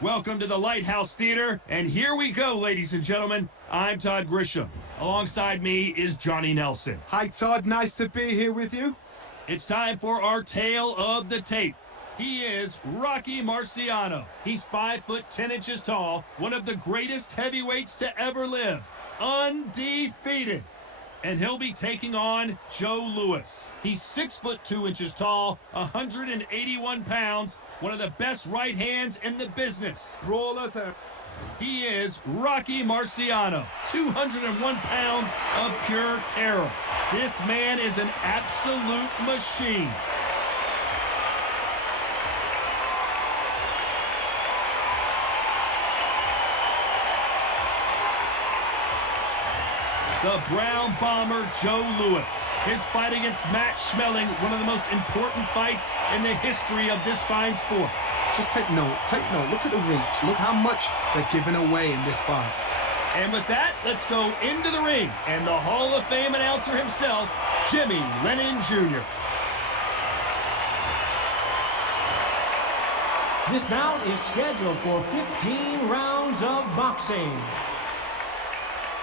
Welcome to the Lighthouse Theater, and here we go, ladies and gentlemen. I'm Todd Grisham. Alongside me is Johnny Nelson. Hi, Todd. Nice to be here with you. It's time for our tale of the tape. He is Rocky Marciano. He's 5 foot 10 inches tall, one of the greatest heavyweights to ever live, undefeated. And he'll be taking on Joe Louis. He's 6 foot 2 inches tall, 181 pounds, one of the best right hands in the business. Brawlers are... He is Rocky Marciano, 201 pounds of pure terror. This man is an absolute machine. The Brown Bomber Joe Louis. His fight against Matt Schmeling, one of the most important fights in the history of this fine sport. Just take note. Look at the reach. Look how much they're giving away in this fight. And with that, let's go into the ring. And the Hall of Fame announcer himself, Jimmy Lennon Jr. This bout is scheduled for 15 rounds of boxing.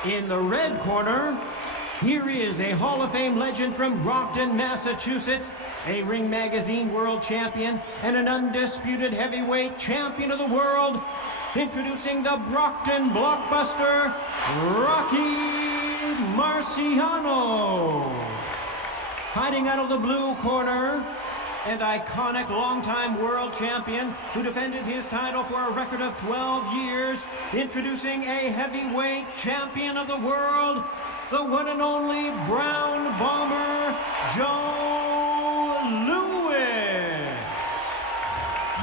In the red corner, here is a Hall of Fame legend from Brockton, Massachusetts, a Ring Magazine world champion, and an undisputed heavyweight champion of the world. Introducing the Brockton blockbuster, Rocky Marciano. Fighting out of the blue corner, and iconic longtime world champion who defended his title for a record of 12 years, introducing a heavyweight champion of the world, the one and only Brown Bomber, Joe Louis.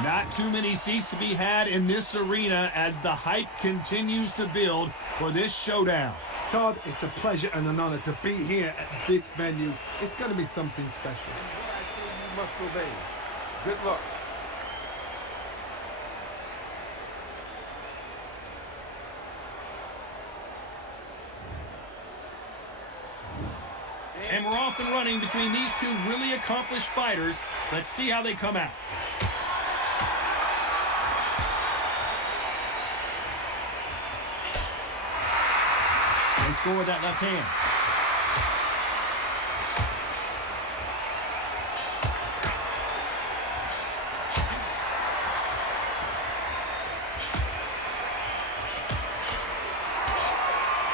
Not too many seats to be had in this arena as the hype continues to build for this showdown. Todd, it's a pleasure and an honor to be here at this venue. It's going to be something special. Must obey. Good luck. And we're off and running between these two really accomplished fighters. Let's see how they come out. They score with that left hand.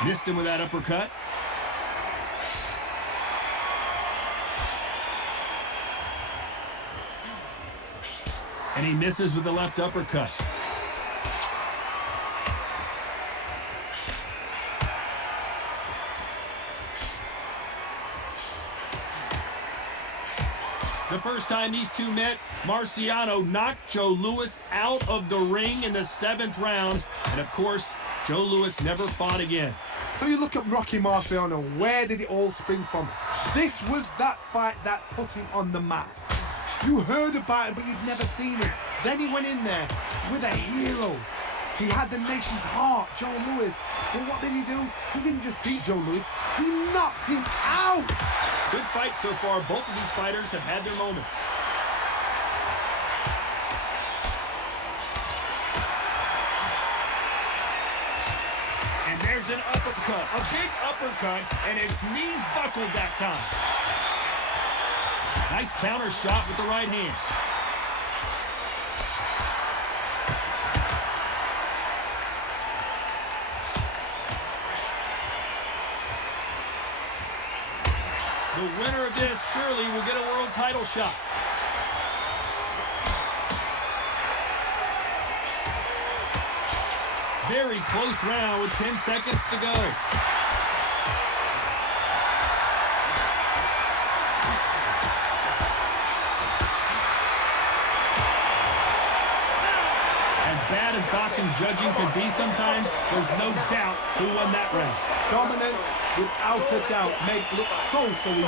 Missed him with that uppercut. And he misses with the left uppercut. The first time these two met, Marciano knocked Joe Louis out of the ring in the 7th round. And of course, Joe Louis never fought again. So you look at Rocky Marciano, where did it all spring from? This was that fight that put him on the map. You heard about him, but you'd never seen him. Then he went in there with a hero. He had the nation's heart, Joe Louis. But what did he do? He didn't just beat Joe Louis, he knocked him out! Good fight so far. Both of these fighters have had their moments. And there's an uppercut, a big uppercut, and his knees buckled that time. Nice counter shot with the right hand. The winner of this surely will get a world title shot. Very close round with 10 seconds to go. As bad as boxing judging can be sometimes, there's no doubt who won that round. Dominance, without a doubt, make it look so easy.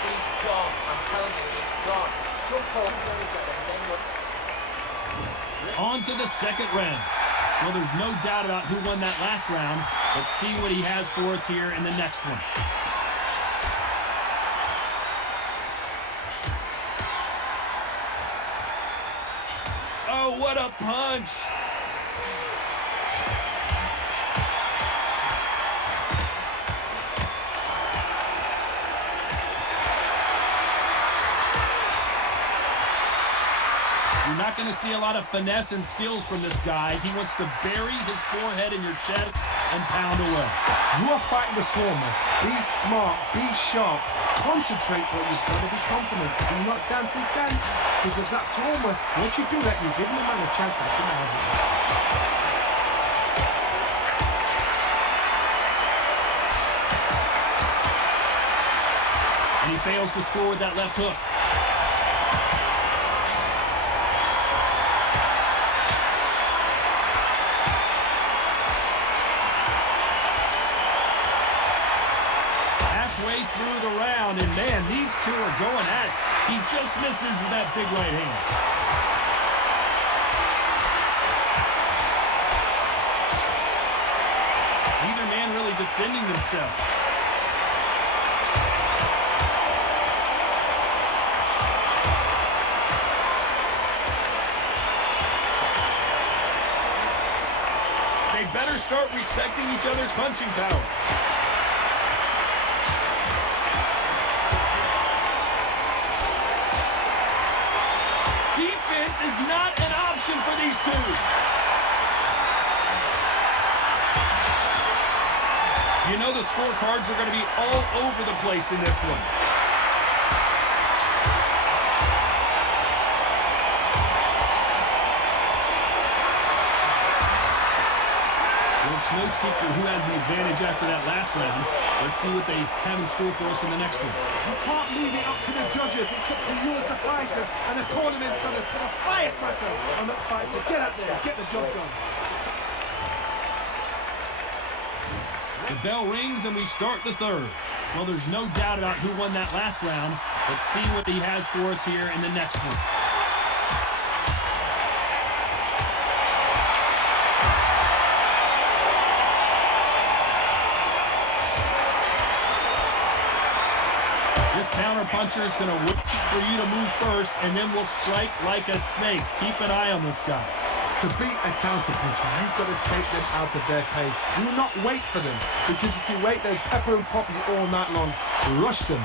He's gone. I'm telling you, he's gone. Jump off, and then look. On to the 2nd round. Well, there's no doubt about who won that last round. Let's see what he has for us here in the next one. Oh, what a punch. You're not going to see a lot of finesse and skills from this guy. He wants to bury his forehead in your chest and pound away. You are fighting the Swarmer. Be smart, be sharp, concentrate, but you've got to be confident. Do not dance his dance, because that Swarmer, once you do that, you're giving the man a chance to come out of it. And he fails to score with that left hook. Through the round, and man, these two are going at it. He just misses with that big right hand. Neither man really defending themselves. They better start respecting each other's punching power. Is not an option for these two. You know the scorecards are going to be all over the place in this one. Well, it's no secret who has the advantage after that last round. Let's see what they have in store for us in the next one. You can't leave it up to the judges. It's up to you as a fighter, and the cornerman's got to put a firecracker on that fighter. Get up there, get the job done. The bell rings and we start the third. Well, there's no doubt about who won that last round. Let's see what he has for us here in the next one. This counter-puncher is going to wait for you to move first, and then will strike like a snake. Keep an eye on this guy. To beat a counter-puncher, you've got to take them out of their pace. Do not wait for them, because if you wait, they'll pepper and pop you all night long. Rush them.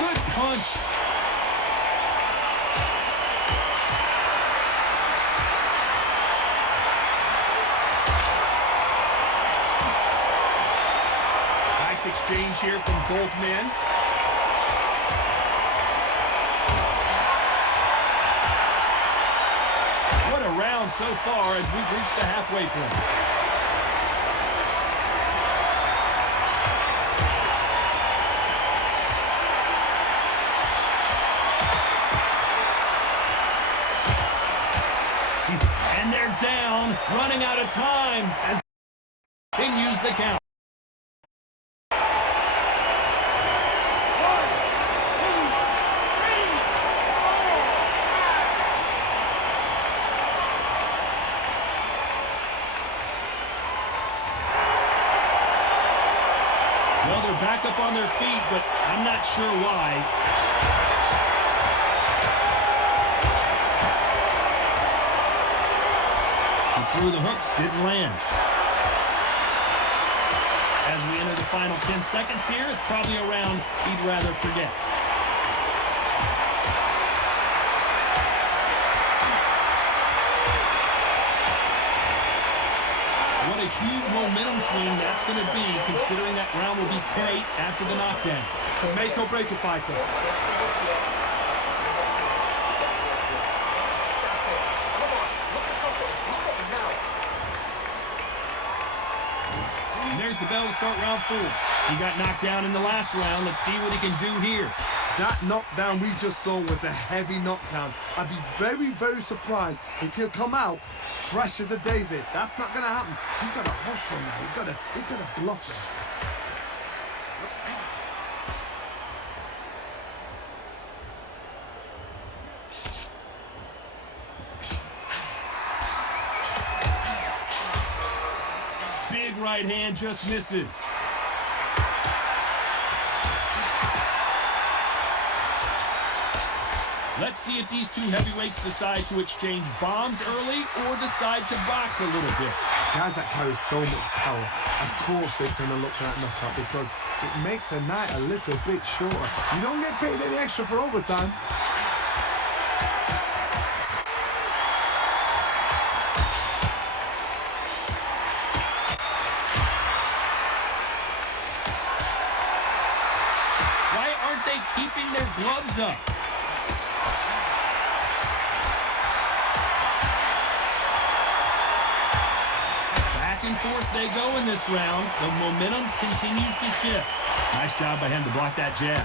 Good punch. Exchange here from both men. What a round so far as we've reached the halfway point. And they're down, running out of time as continues the count. Well, they're back up on their feet, but I'm not sure why. He threw the hook, didn't land. As we enter the final 10 seconds here, it's probably a round he'd rather forget. What a huge momentum swing that's going to be, considering that round will be 10-8 after the knockdown. To make or break a fighter. And there's the bell to start round 4. He got knocked down in the last round. Let's see what he can do here. That knockdown we just saw was a heavy knockdown. I'd be very, very surprised if he'll come out fresh as a daisy. That's not going to happen. He's got to hustle now. He's got to bluff him. Big right hand just misses. Let's see if these two heavyweights decide to exchange bombs early or decide to box a little bit. Guys that carry so much power, of course they're going to look for that knockout because it makes a night a little bit shorter. You don't get paid any extra for overtime. Why aren't they keeping their gloves up? Back and forth they go in this round. The momentum continues to shift. Nice job by him to block that jab.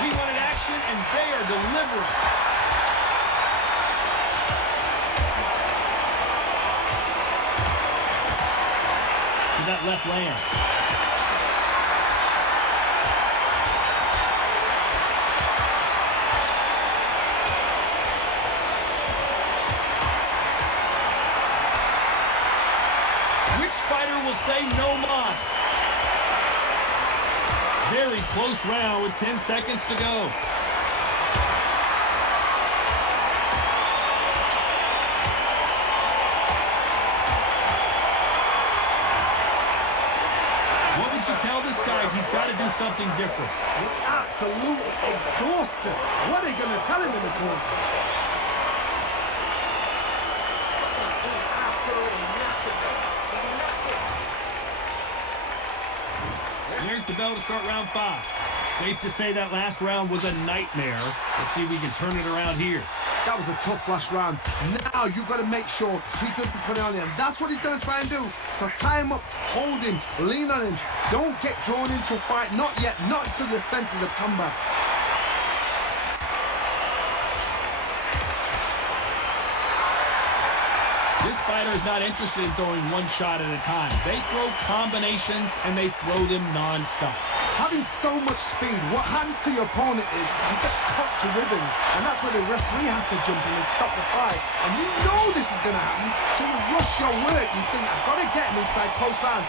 We wanted action, and they are delivering. So that left lands. Will say no mas. Very close round with 10 seconds to go. What would you tell this guy? He's got to do something different. It's absolutely exhausted. What are they going to tell him in the corner? There's the bell to start round 5. Safe to say that last round was a nightmare. Let's see if we can turn it around here. That was a tough last round. Now you've got to make sure he doesn't put it on him. That's what he's going to try and do. So tie him up, hold him, lean on him. Don't get drawn into a fight. Not yet. Not until the senses have come back. This fighter is not interested in throwing one shot at a time. They throw combinations and they throw them non-stop. Having so much speed, what happens to your opponent is you get cut to ribbons, and that's where the referee has to jump in and stop the fight. And you know this is going to happen, so you rush your work. You think, I've got to get him inside close round.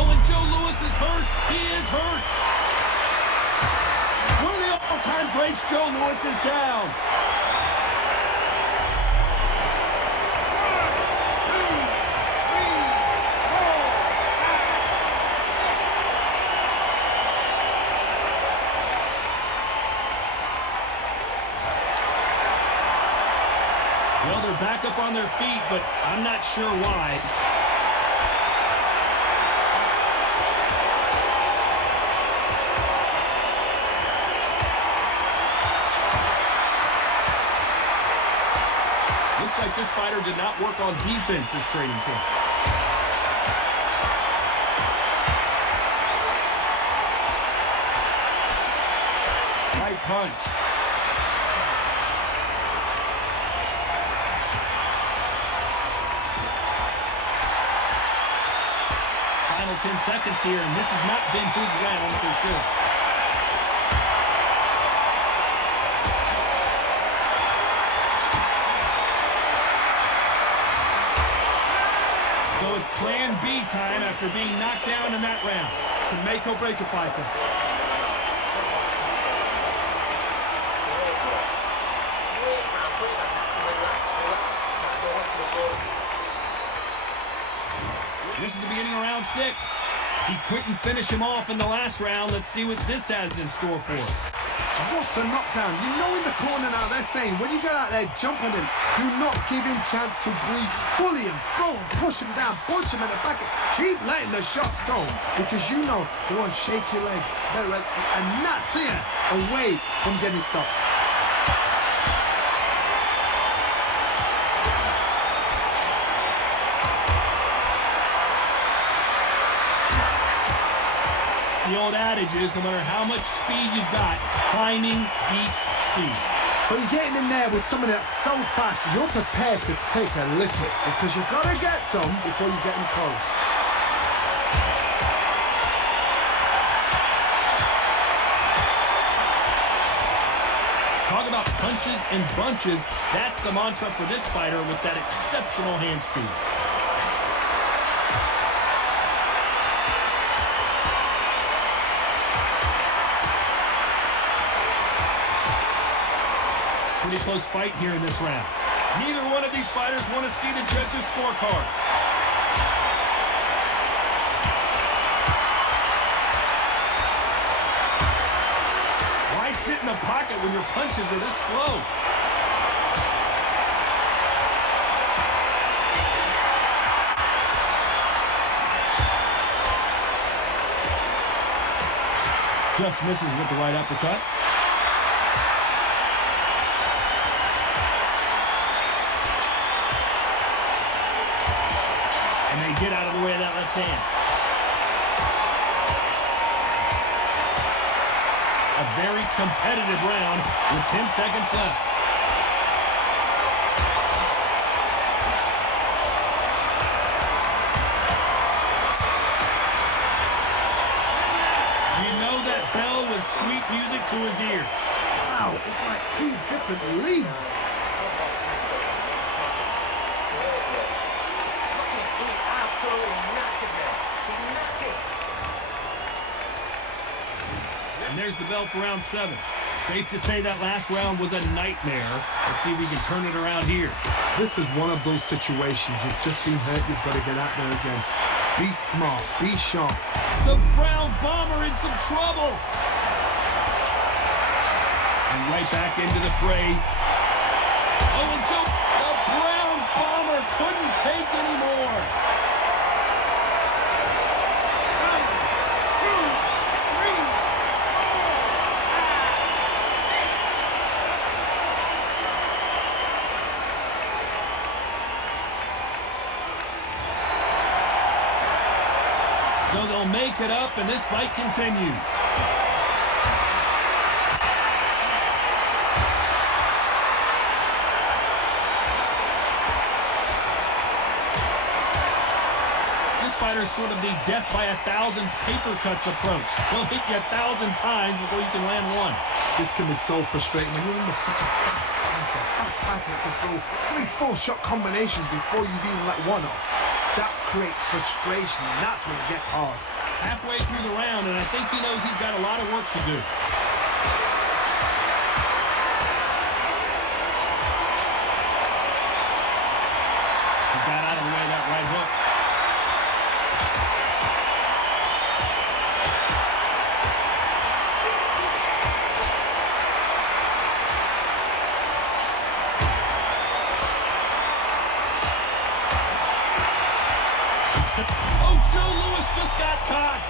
Oh, and Joe Louis is hurt. He is hurt. One of the all-time greats, Joe Louis, is down. Well, they're back up on their feet, but I'm not sure why. Looks like this fighter did not work on defense this training camp. Right punch. Final 10 seconds here, and this has not been his round for sure. So it's plan B time after being knocked down in that round. To make or break a fighter. This is the beginning of round 6. He couldn't finish him off in the last round. Let's see what this has in store for us. What a knockdown. You know in the corner now, they're saying, when you get out there, jump on him. Do not give him chance to breathe. Bully him, throw him, push him down, punch him in the back. Keep letting the shots go, because you know they won't shake your leg. And that's here, away from getting stopped. The old adage is, no matter how much speed you've got, timing beats speed. So you're getting in there with someone that's so fast, you're prepared to take a lick it, because you've got to get some before you get in close. punches and bunches. That's the mantra for this fighter with that exceptional hand speed. Pretty close fight here in this round. Neither one of these fighters want to see the judges' scorecards. Why sit in the pocket when your punches are this slow? Just misses with the right uppercut. And they get out of the way of that left hand. A very competitive round with 10 seconds left. You know that bell was sweet music to his ears. Wow, it's like two different leagues. And there's the bell for round 7. Safe to say that last round was a nightmare. Let's see if we can turn it around here. This is one of those situations. You've just been hurt. You've got to get out there again. Be smart. Be sharp. The Brown Bomber in some trouble. And right back into the fray. Oh, and Joe, the Brown Bomber couldn't take any more. So they'll make it up, and this fight continues. This fighter's sort of the death by 1,000 paper cuts approach. He'll hit you 1,000 times before you can land one. This can be so frustrating when you're under such a fast fighter that can throw 3-4 shot combinations before you've even let one off. That creates frustration, and that's when it gets hard. Halfway through the round, and I think he knows he's got a lot of work to do. He got out of the way of that right hook. Oh, Joe Louis just got caught.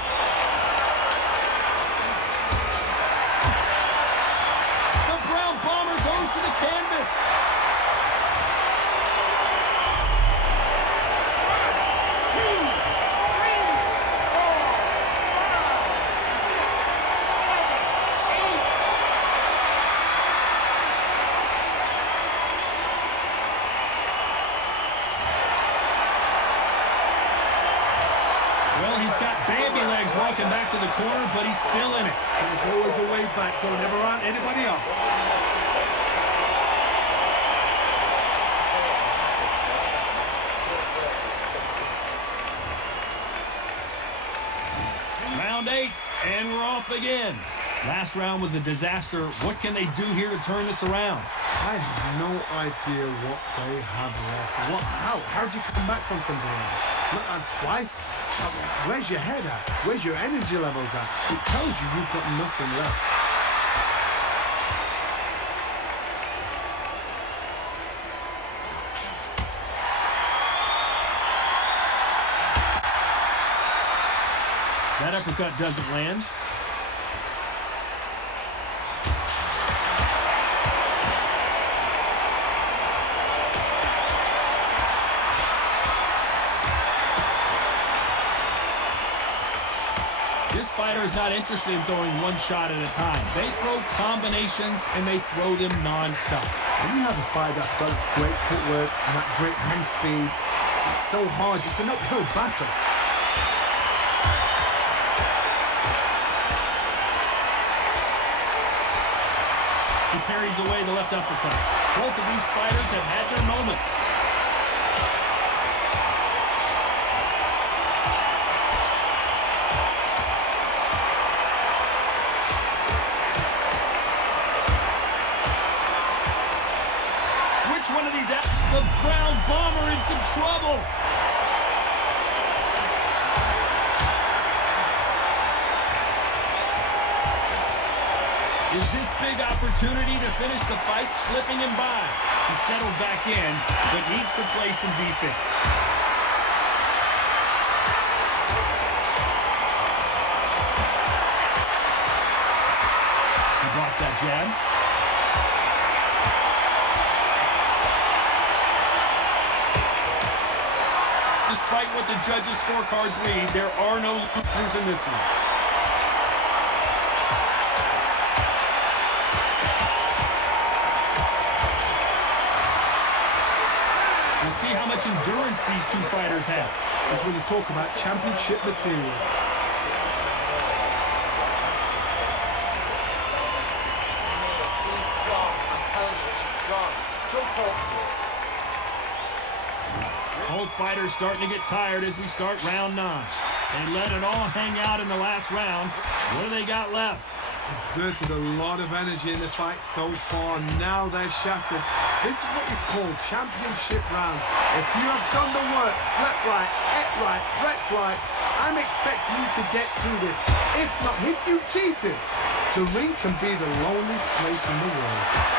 The Brown Bomber goes to the canvas. Well, he's got Bambi legs walking back to the corner, but he's still in it. There's always a way back. Don't ever round anybody off. Round 8, and we're off again. Last round was a disaster. What can they do here to turn this around? I have no idea what they have left. How do you come back from something like that? Twice? Where's your head at? Where's your energy levels at? It tells you you've got nothing left. That uppercut doesn't land. This fighter is not interested in throwing one shot at a time. They throw combinations, and they throw them non-stop. When you have a fighter that's got great footwork and that great hand speed, it's so hard. It's an uphill battle. He parries away the left uppercut. Both of these fighters have had their moments. Which one of these... The ground bomber in some trouble. Is this big opportunity to finish the fight slipping him by? He settled back in, but needs to play some defense. He blocks that jab. Despite what the judges' scorecards read, there are no losers in this one. We'll see how much endurance these two fighters have. That's when you talk about championship material. He's strong. I'm telling you, he's strong. Jump up. Both fighters starting to get tired as we start round 9. They let it all hang out in the last round. What do they got left? Exerted a lot of energy in the fight so far. Now they're shattered. This is what you call championship rounds. If you have done the work, slept right, ate right, prepped right, I'm expecting you to get through this. If not, if you've cheated, the ring can be the loneliest place in the world.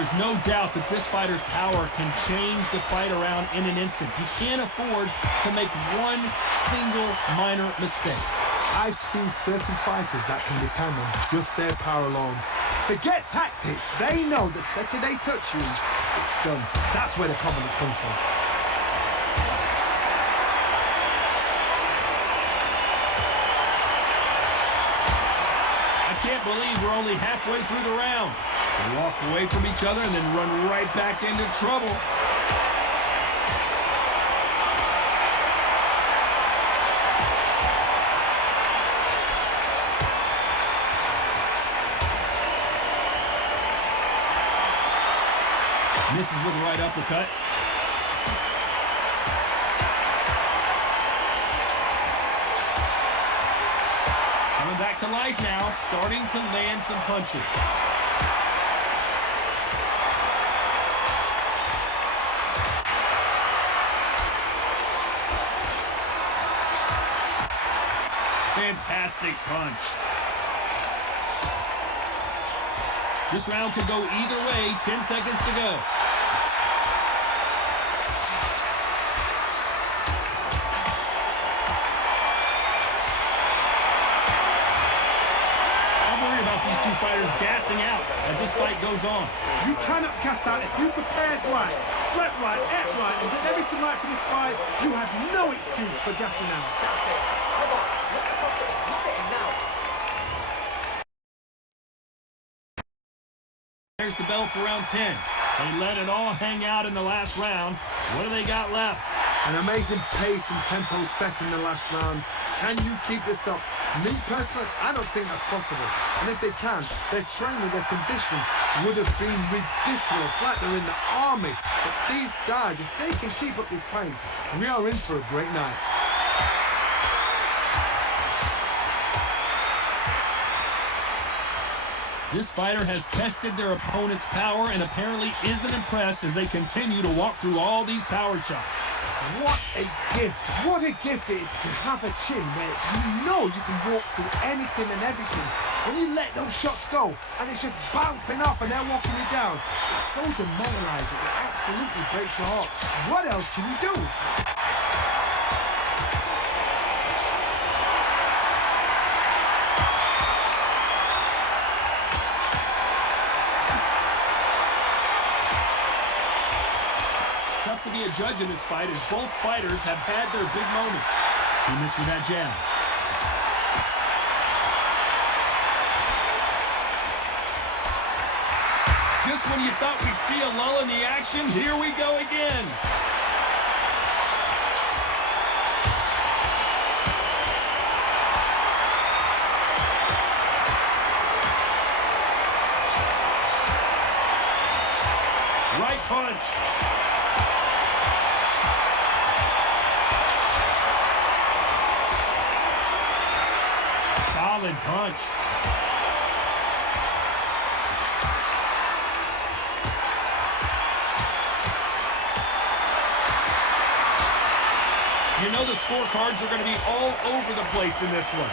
There's no doubt that this fighter's power can change the fight around in an instant. He can't afford to make one single minor mistake. I've seen certain fighters that can depend on just their power alone. Forget tactics. They know the second they touch you, it's done. That's where the confidence comes from. I can't believe we're only halfway through the round. They walk away from each other and then run right back into trouble. Misses with the right uppercut. Coming back to life now, starting to land some punches. Fantastic punch. This round could go either way. 10 seconds to go. I'm worried about these two fighters gassing out as this fight goes on. You cannot gas out if you prepared right, slept right, ate right, and did everything right for this fight. You have no excuse for gassing out. That's it. Come on. Look at him now. There's the bell for round 10. They let it all hang out in the last round. What do they got left? An amazing pace and tempo set in the last round. Can you keep this up? Me personally, I don't think that's possible. And if they can, their training, their conditioning would have been ridiculous, like they're in the army. But these guys, if they can keep up this pace, we are in for a great night. This fighter has tested their opponent's power and apparently isn't impressed as they continue to walk through all these power shots. What a gift. What a gift it is to have a chin where you know you can walk through anything and everything. When you let those shots go and it's just bouncing off and they're walking you down, it's so demoralizing. It absolutely breaks your heart. What else can you do? Tough to be a judge in this fight as both fighters have had their big moments. He missed with that jab. Just Just when you thought we'd see a lull in the action, here we go again. Right punch. Solid punch. You know the scorecards are going to be all over the place in this one.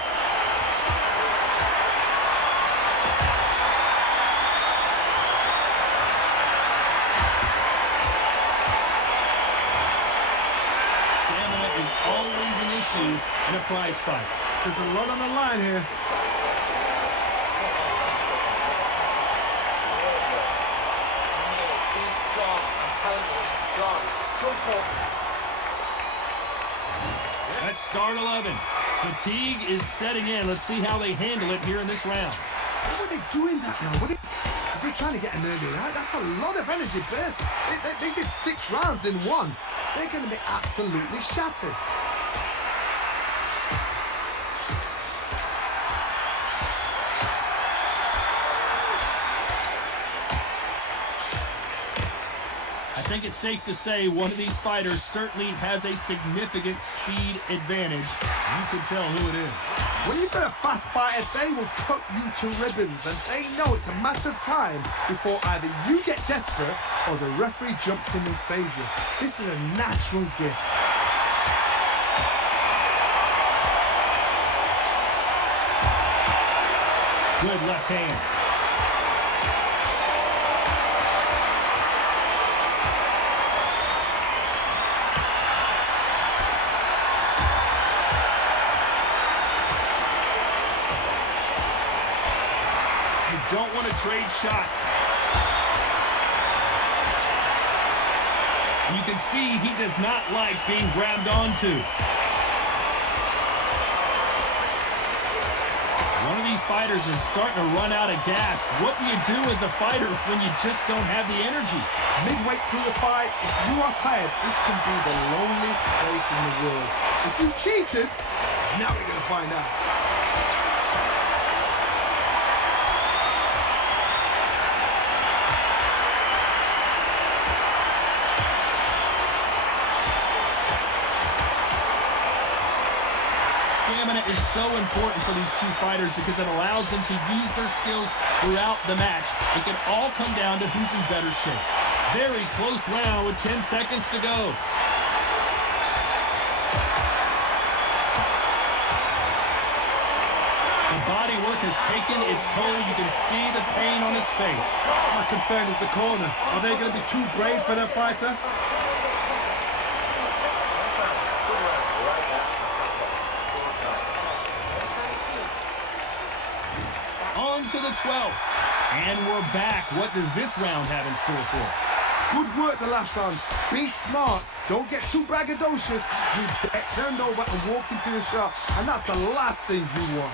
Stamina is always an issue in a prize fight. There's a lot on the line here. He's gone. I'm telling you, he's gone. Jump up. That's start 11. Fatigue is setting in. Let's see how they handle it here in this round. What are they doing that now? Are they trying to get an early round? That's a lot of energy burst. They did 6 rounds in one. They're going to be absolutely shattered. I think it's safe to say one of these fighters certainly has a significant speed advantage. You can tell who it is. When you've got a fast fighter, they will cut you to ribbons, and they know it's a matter of time before either you get desperate or the referee jumps in and saves you. This is a natural gift. Good left hand. Don't want to trade shots. You can see he does not like being grabbed onto. One of these fighters is starting to run out of gas. What do you do as a fighter when you just don't have the energy? Midway through the fight, if you are tired, this can be the loneliest place in the world. If you cheated, now we're going to find out. Stamina is so important for these two fighters because it allows them to use their skills throughout the match. It can all come down to who's in better shape. Very close round with 10 seconds to go. The body work has taken its toll. You can see the pain on his face. My concern is the corner. Are they going to be too brave for their fighter? On to the 12th. And we're back. What does this round have in store for us? Good work the last round. Be smart. Don't get too braggadocious. You get turned over and walk into the shot. And that's the last thing you want.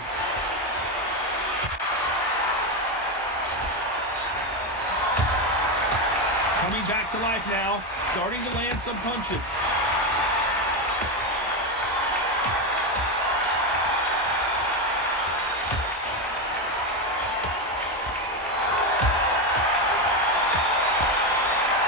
Coming back to life now. Starting to land some punches.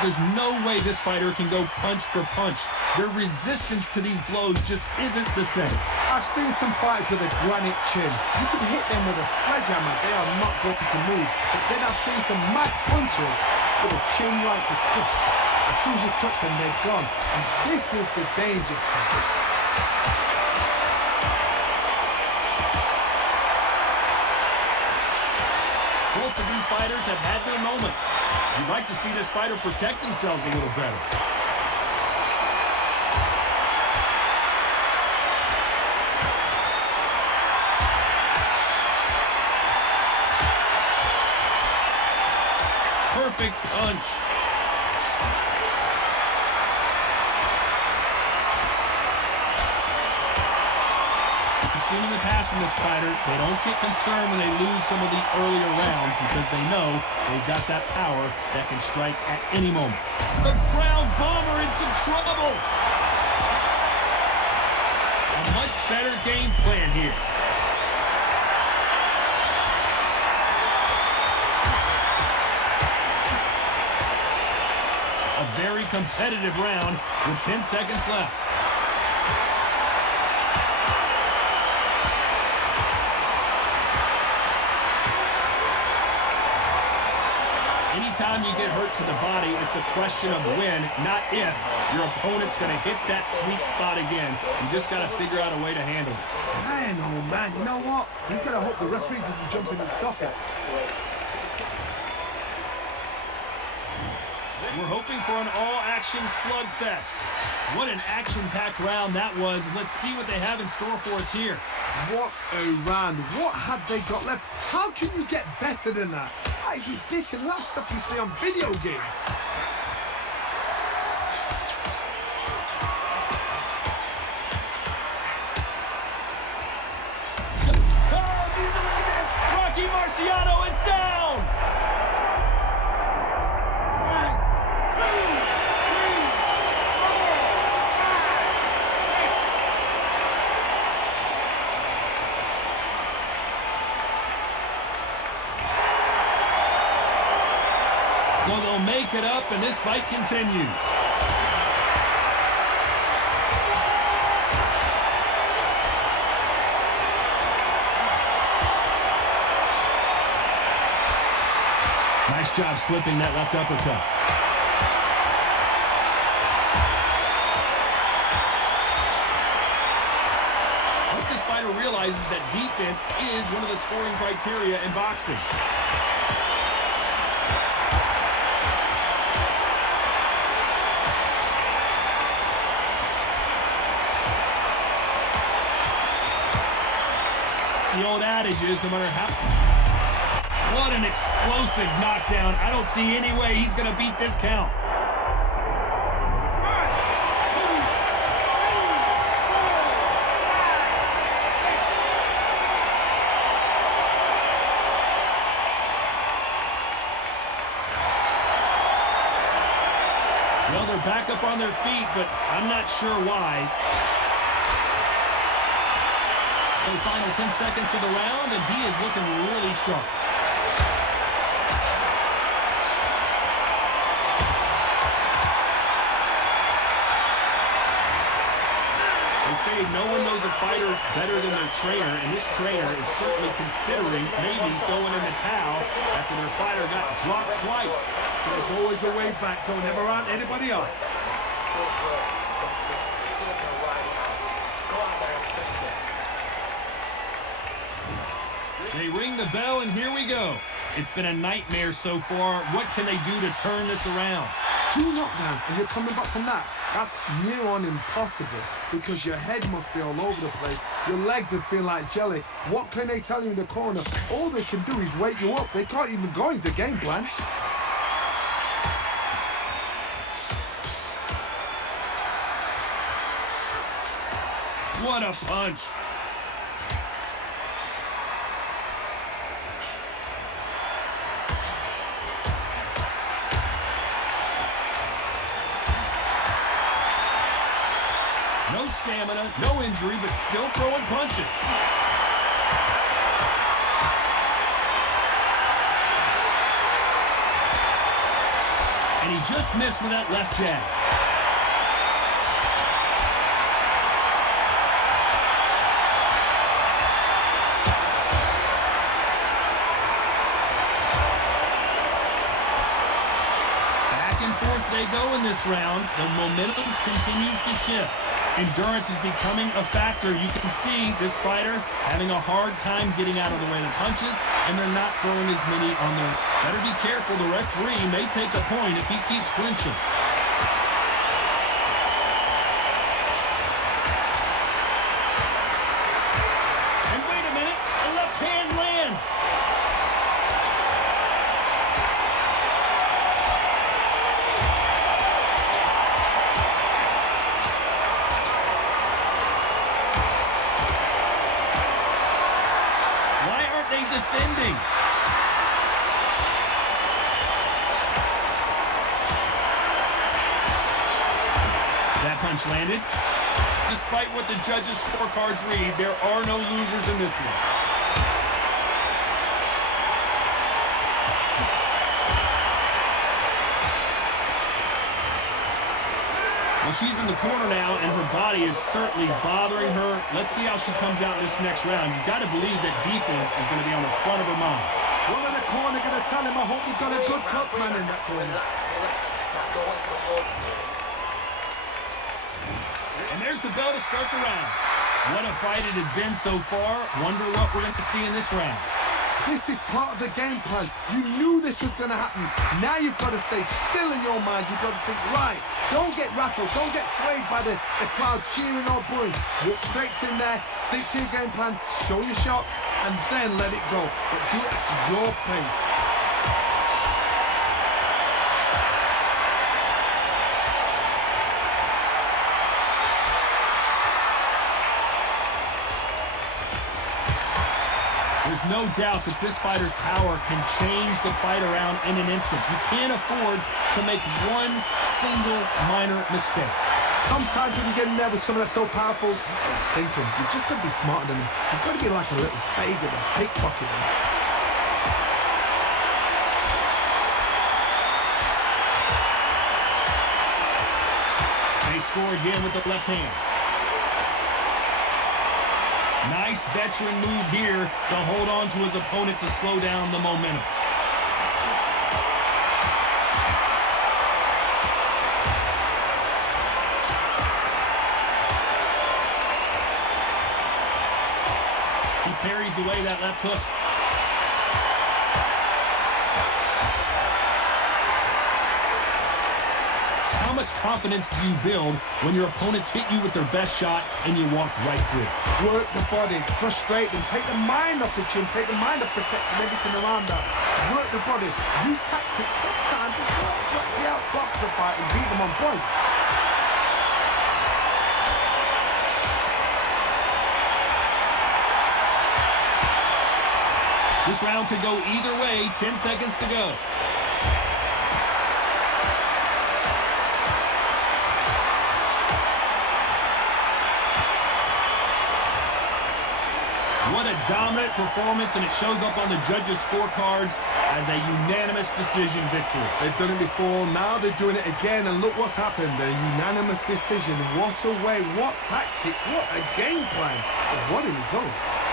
There's no way this fighter can go punch for punch. Their resistance to these blows just isn't the same. I've seen some fighters with a granite chin. You can hit them with a sledgehammer, they are not going to move. But then I've seen some mad punchers with a chin like a cliff. As soon as you touch them, they're gone. And this is the dangerous part. Both of these fighters have had their moments. You'd like to see this fighter protect themselves a little better. Perfect punch. You've seen in the past watching this fighter, they don't get concerned when they lose some of the earlier rounds because they know they've got that power that can strike at any moment. The ground bomber in some trouble. A much better game plan here. A very competitive round with 10 seconds left. Anytime you get hurt to the body, it's a question of when, not if, your opponent's going to hit that sweet spot again. You just got to figure out a way to handle it. Man, oh man, you know what? He's got to hope the referee doesn't jump in and stop it. We're hoping for an all-action slugfest. What an action-packed round that was. Let's see what they have in store for us here. What a round. What have they got left? How can you get better than that? That is ridiculous. That's stuff you see on video games. Oh, do you believe this? Rocky Marciano is down! So they'll make it up, and this fight continues. Nice job slipping that left uppercut. I hope this fighter realizes that defense is one of the scoring criteria in boxing. The old adage is no matter how... What an explosive knockdown. I don't see any way he's going to beat this count. Well, they're back up on their feet, but I'm not sure why. The final 10 seconds of the round, and he is looking really sharp. They say no one knows a fighter better than their trainer, and this trainer is certainly considering maybe throwing in the towel after their fighter got dropped twice. There's always a way back. Don't ever round anybody off. They ring the bell, and here we go. It's been a nightmare so far. What can they do to turn this around? 2 knockdowns, and you're coming back from that. That's near on impossible because your head must be all over the place. Your legs would feel like jelly. What can they tell you in the corner? All they can do is wake you up. They can't even go into game plan. What a punch. No stamina, no injury, but still throwing punches. And he just missed with that left jab. Back and forth they go in this round. The momentum continues to shift. Endurance is becoming a factor. You can see this fighter having a hard time getting out of the way of the punches, and they're not throwing as many on there. Better be careful. The referee may take a point if he keeps clinching. And wait a minute, a left hand lands. amazing. That punch landed. Despite what the judges' scorecards read, there are no losers in this one. Well, she's in the corner now, and her body is certainly bothering her. Let's see how she comes out in this next round. You've got to believe that defense is going to be on the front of her mind. What are the corner going to tell him? I hope you've got a good cutsman in that corner. And there's the bell to start the round. What a fight it has been so far. Wonder what we're going to see in this round. This is part of the game plan. You knew this was going to happen. Now you've got to stay still in your mind. You've got to think, right, don't get rattled. Don't get swayed by the crowd cheering or booing. Walk straight in there, stick to your game plan, show your shots, and then let it go. But do it at your pace. There's no doubt that this fighter's power can change the fight around in an instant. You can't afford to make one single minor mistake. Sometimes when you get in there with someone that's so powerful, thinking, you've just got to be smarter than them. You've got to be like a little faggot and pickpocket them. They score again with the left hand. Nice veteran move here to hold on to his opponent to slow down the momentum. He parries away that left hook. How much confidence do you build when your opponents hit you with their best shot and you walk right through? Work the body, frustrate them, take the mind off the chin, take the mind off protecting everything around that. Work the body, use tactics sometimes to sort of actually outbox a fight and beat them on points. This round could go either way, 10 seconds to go. What a dominant performance, and it shows up on the judges' scorecards as a unanimous decision victory. They've done it before, now they're doing it again, and look what's happened. A unanimous decision. What a way, what tactics, what a game plan. What a result.